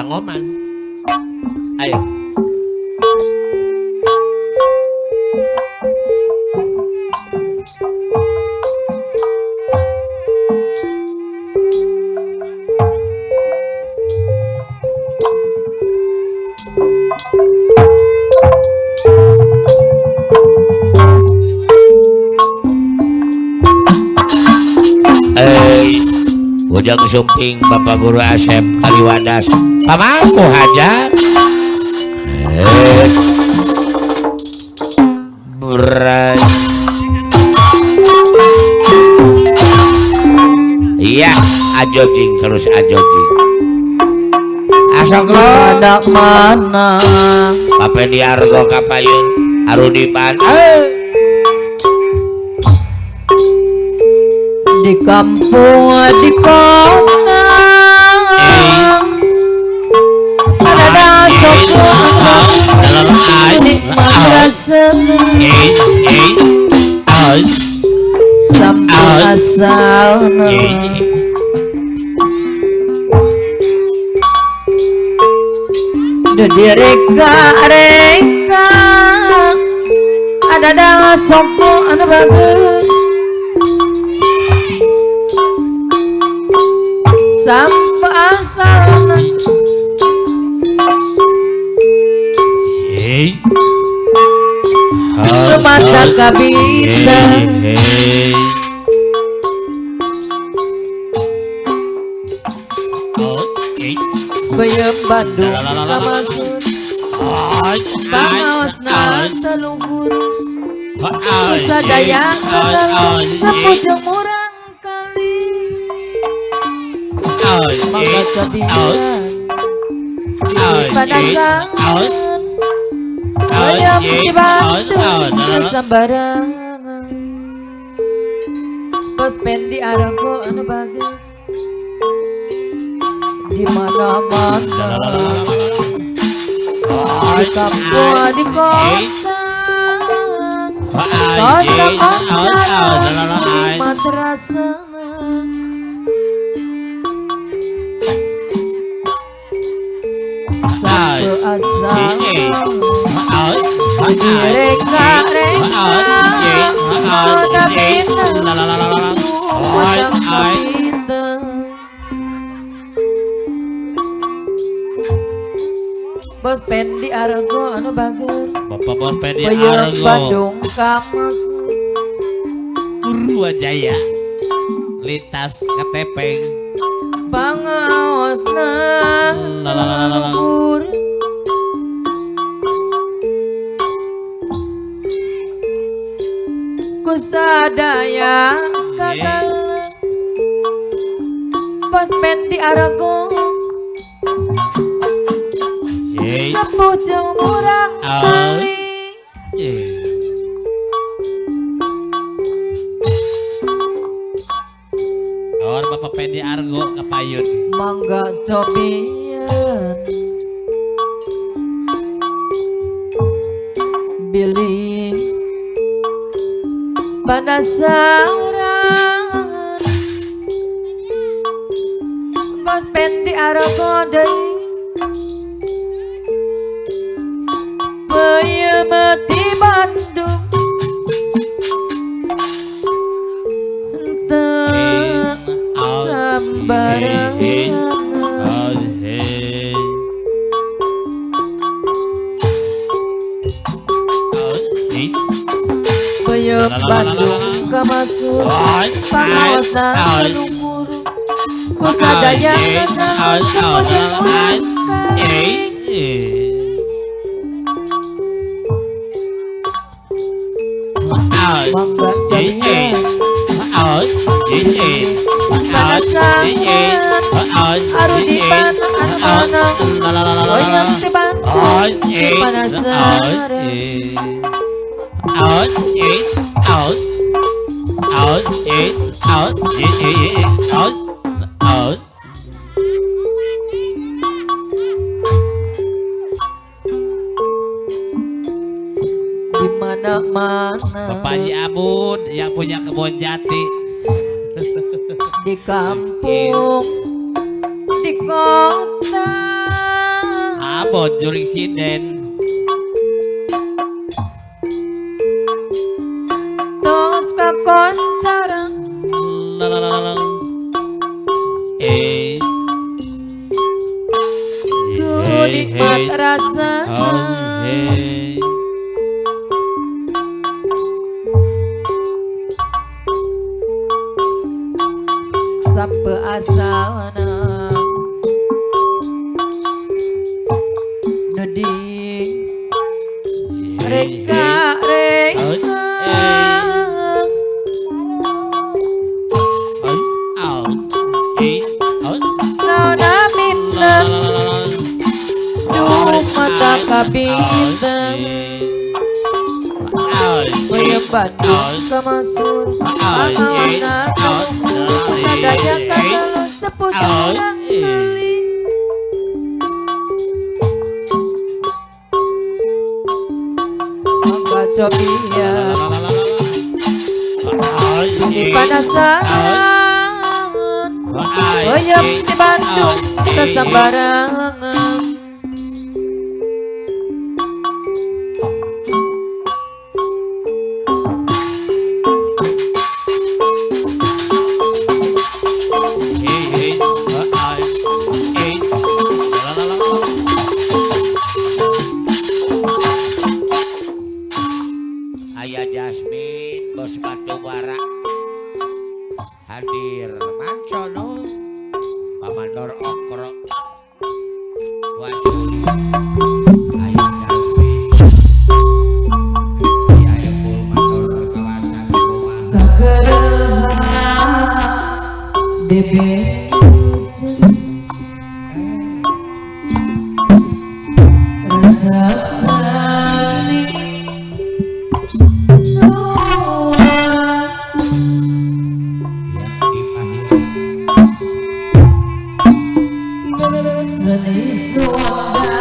Angoman. Ayo. Ujang Sumping Bapak Guru Asep Kaliwadas pamangku hajat berai iya ajojing terus ajojing asal ada mana Papendi Argo Kapayun Arudipan di kampung di kota ada sosok di madrasah sampai asalnya di reka ada sosok anu bagus sampai asalna mata kabita bayam Bandung kamasud pangaosna telungkur sadaya sapojong murang kali mangga kabiran panasang bayam di Bandung sambarangan Bos Pendi Argo anu bagus di mana-mana di kampung di kota madrasah satu asal reka ada bintang Bos Pendi Argo anu bagus Bapak Bos Pendi bayam Argo Bandung kamasud Purwajaya lintas ketepeng pangaosna telungkur kusadaya kadal Bos Pendi Argo sapojong murang kali Kawan Bapak Pendi Argo Kapayun mangga cobian bilih panasaran Bos Pendi Argo deui bayam di Bandung teu sambarangan bayam Bandung kamasud pangaosna telungkur kusadaya sapojong murang kali mangga cobian panasangan arudipan anu bayam di Bandung panasaran di mana-mana Bapak Haji Abun yang punya kebun jati di kampung di kota nyabot juring sinden. tos kakoncara Lalalala. Eh. ku nikmat rasa Oh, hey. sampai asalna nudi reka reka nana minna mata kabintang Bandung kemasur amawana nadanya kalau seputaran kali maka cobia di panasan oyem di Bandung kesambarangan Ayah Jasmine bos Batubara hadir mancono pamandor okro wajuli ayah Jasmine ayah Epul mandor kawasan rumah bebek rasa sari seni suara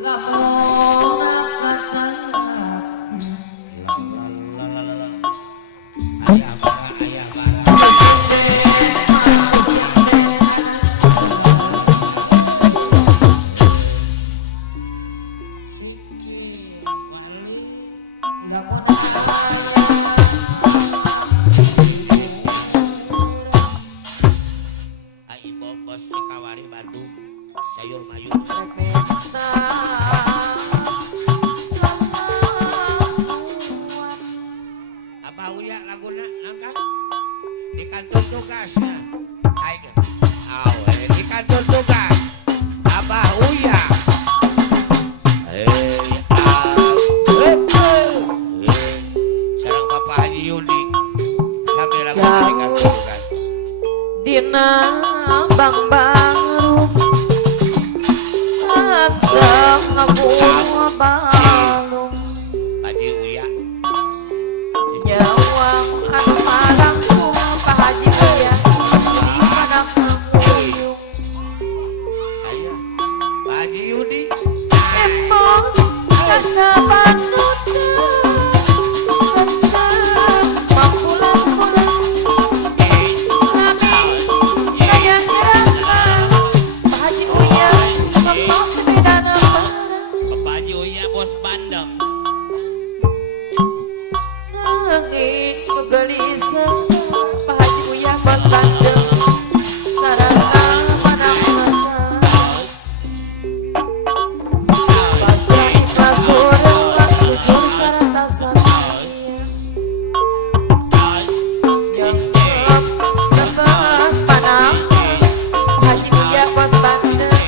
nama bos Cikawari Bandung sayur mayur apa uya laguna nangka di kantor tugas ya ayo di kantor tugas apa uya sareng Bapak Haji Yudi sampai laguna di kantor tugas dina bang baru anteng aku balung Haji Uya nyawang anu marang Pak Haji Uya di padang manguyung ayo Pak Haji Yudi embong kasa panutan Bos Bandung. Nanging gelisah Pak Haji Uya bos Bandung sarana mana masa pasrah ikhlas kurang jujur sarata satria yang tetap panang Pak Haji Uya bos Bandung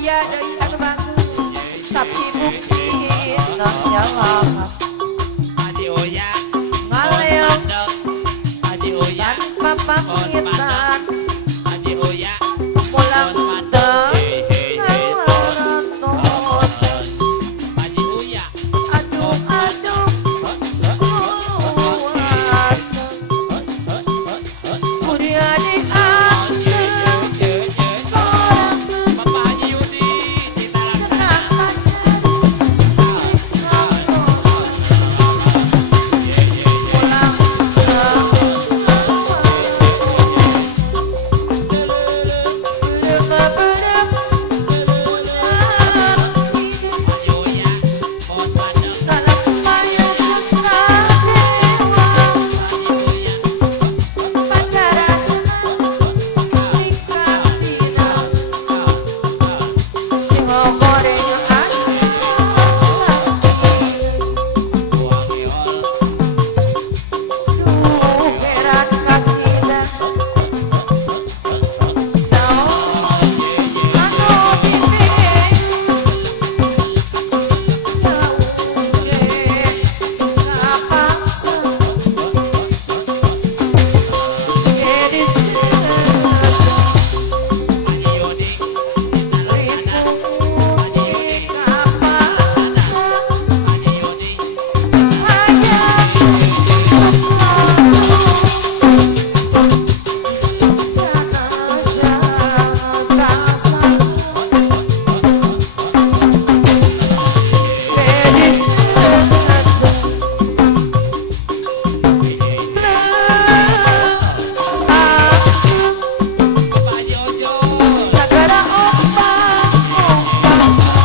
Uya deui anu bagus tapi mungkin jawab Haji Oya ngaleong Haji Oya tanpa pamitan Haji Oya mulang teu ngawaran Haji Uya aduh aduh kuasa kuria diangkat seorang Bapak Haji Yudi Cita Laksana Haji Oya Bos Bandeng Haji Oya Wangiol Haji Yudi Cita Laksana Haji Yudi Bapak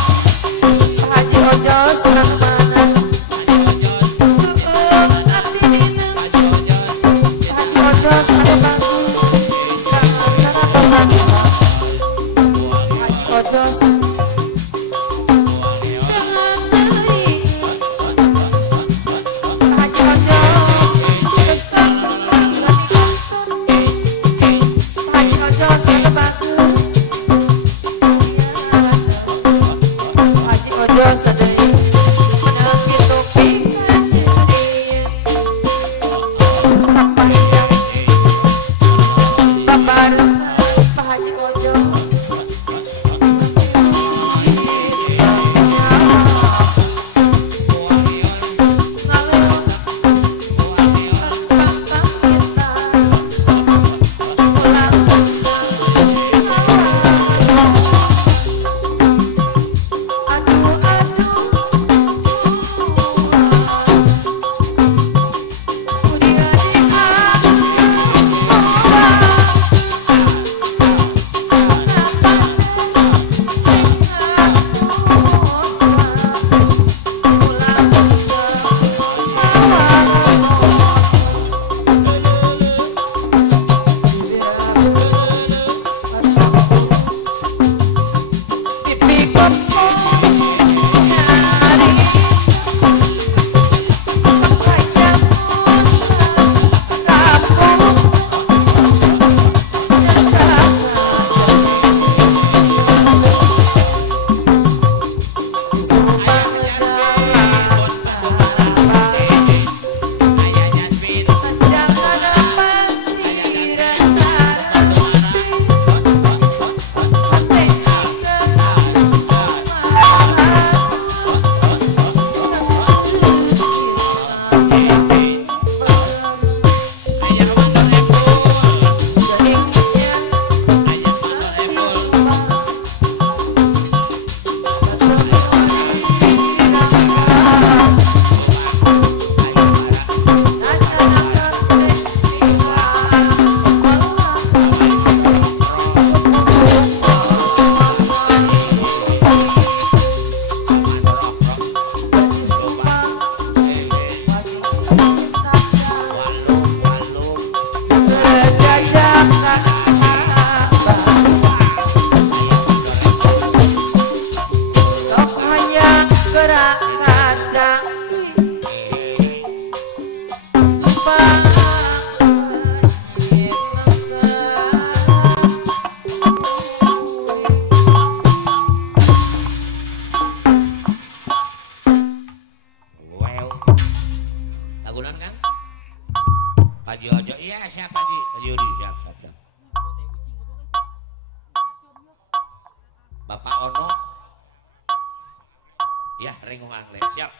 Haji Ojo Haji Ojo serang mana? Haji Ojo Abdi dina. Haji Ojo Haji Ojo serang bagus. Haji Ojo Wangiol dengan deui. Haji Ojo Haji Ojo serang bagus. Haji Ojo sadeui. Meneung kitu pisan deui. Papa indah. siap Haji. Haji Udi siap. Bapak Ono. Ya, ring wangle siap.